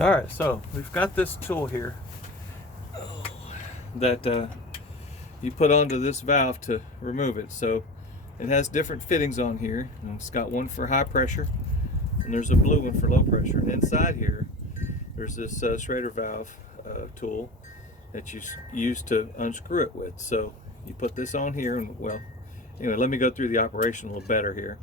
All right, so we've got this tool here that you put onto this valve to remove it. So it has different fittings on here. And it's got one for high pressure, and there's a blue one for low pressure. And inside here, there's this Schrader valve tool that you use to unscrew it with. So you put this on here, and well, anyway, let me go through the operation a little better here.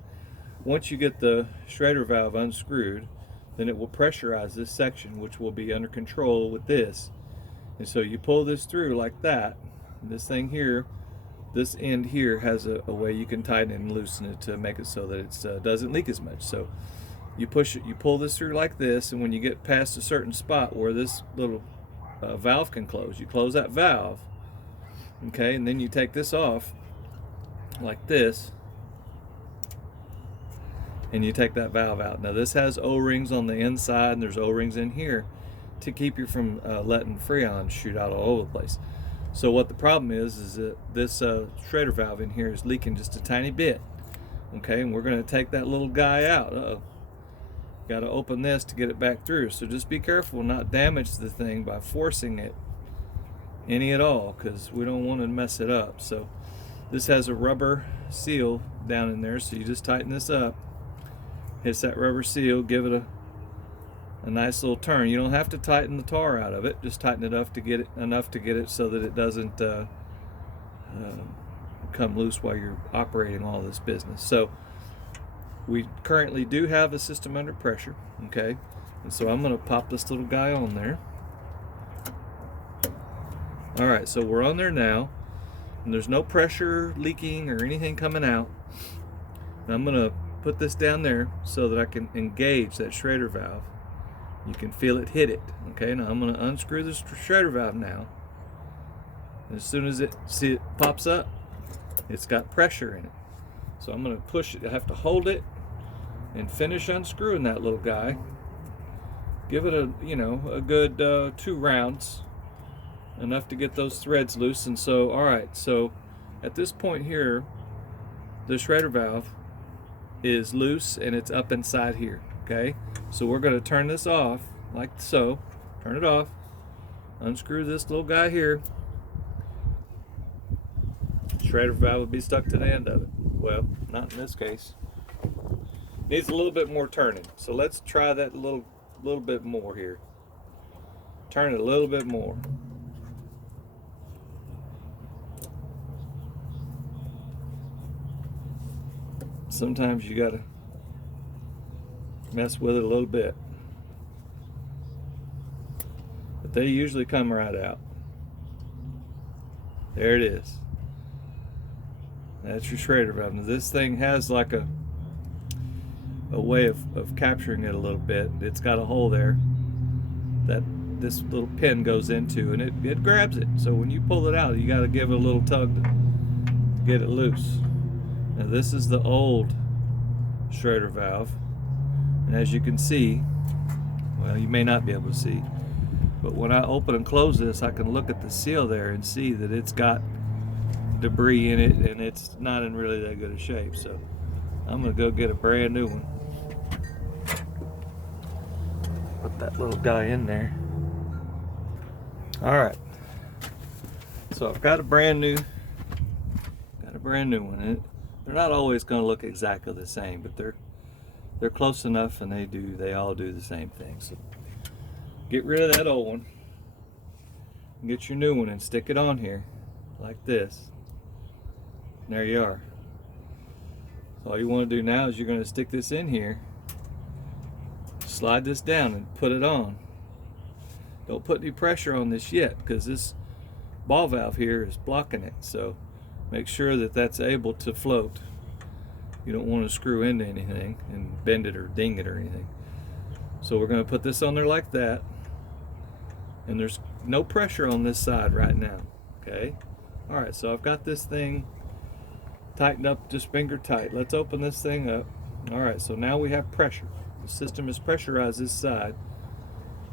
Once you get the Schrader valve unscrewed, then it will pressurize this section, which will be under control with this. And so you pull this through like that. This thing here, this end here has a way you can tighten it and loosen it to make it so that it doesn't leak as much. So you push it, you pull this through like this, and when you get past a certain spot where this little valve can close, you close that valve, okay, and then you take this off like this, and you take that valve out. Now this has O-rings on the inside, and there's O-rings in here to keep you from letting Freon shoot out all over the place. So what the problem is that this Schrader valve in here is leaking just a tiny bit. Okay, and we're going to take that little guy out. Got to open this to get it back through. So just be careful not damage the thing by forcing it any at all, because we don't want to mess it up. So this has a rubber seal down in there, so you just tighten this up, hits that rubber seal, give it a nice little turn. You don't have to tighten the tar out of it, just tighten it enough to get it so that it doesn't come loose while you're operating all this business. So we currently do have a system under pressure, okay? And so I'm going to pop this little guy on there. All right, so we're on there now, and there's no pressure leaking or anything coming out. And I'm going to put this down there so that I can engage that Schrader valve. You can feel it hit it, okay? Now I'm going to unscrew this Schrader valve now. And as soon as it pops up, it's got pressure in it. So I'm going to push it. I have to hold it and finish unscrewing that little guy. Give it a good 2 rounds, enough to get those threads loose. And so, all right, so at this point here, the Schrader valve is loose and it's up inside here, okay? So we're going to turn this off like so. Turn it off. Unscrew this little guy here. Schrader valve would be stuck to the end of it. Well, not in this case. Needs a little bit more turning. So let's try that a little bit more here. Turn it a little bit more. Sometimes you gotta mess with it a little bit. But they usually come right out. There it is. That's your Schrader valve. Now this thing has like a way of capturing it a little bit. It's got a hole there that this little pin goes into, and it grabs it. So when you pull it out, you got to give it a little tug to get it loose. Now this is the old Schrader valve, and as you can see, well, you may not be able to see, but when I open and close this, I can look at the seal there and see that it's got debris in it, and it's not in really that good a shape. So I'm gonna go get a brand new one. Put that little guy in there. All right, so I've got a brand new one. They're not always going to look exactly the same, but they're close enough, and they all do the same thing. So get rid of that old one, get your new one, and stick it on here like this. And there you are. So all you want to do now is you're going to stick this in here, slide this down, and put it on. Don't put any pressure on this yet, because this ball valve here is blocking it. So make sure that that's able to float. You don't want to screw into anything and bend it or ding it or anything. So we're going to put this on there like that, and there's no pressure on this side right now, okay? All right, so I've got this thing tightened up just finger tight. Let's open this thing up. All right, so now we have pressure. The system is pressurized this side,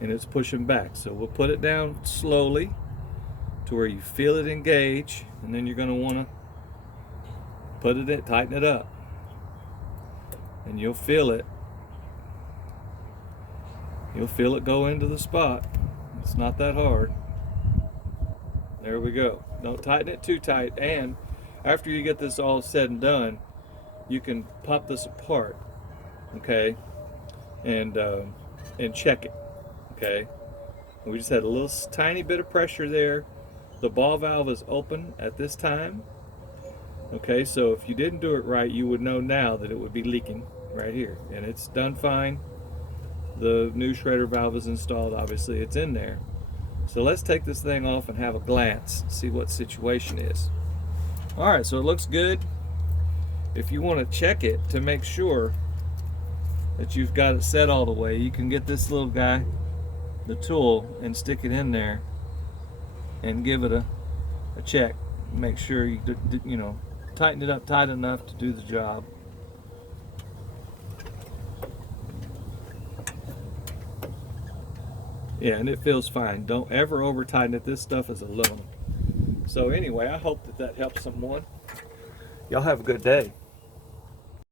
and it's pushing back. So we'll put it down slowly to where you feel it engage, and then you're going to want to put it in, tighten it up, and you'll feel it You'll feel it go into the spot. It's not that hard. There we go. Don't tighten it too tight, and after you get this all said and done, you can pop this apart, okay, and check it, okay. We just had a little tiny bit of pressure there. The ball valve is open at this time, okay, so if you didn't do it right, you would know now that it would be leaking right here, and it's done fine. The new Schrader valve is installed, obviously it's in there. So let's take this thing off and have a glance, see what the situation is. All right, so it looks good. If you want to check it to make sure that you've got it set all the way, you can get this little guy, the tool, and stick it in there and give it a check. Make sure you tighten it up tight enough to do the job. Yeah, and it feels fine. Don't ever over tighten it. This stuff is aluminum. So anyway, I hope that helps someone. Y'all have a good day.